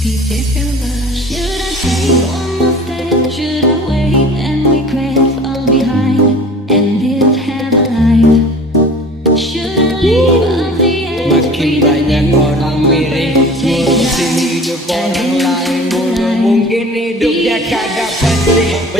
DJ Fella. Should I take one more step? Should I wait and regret all behind and live have a life? Should I leave all the end? Makin banyak orang mirip ngurusin hidup orang lain. Mulu mungkin hidupnya kagak penting.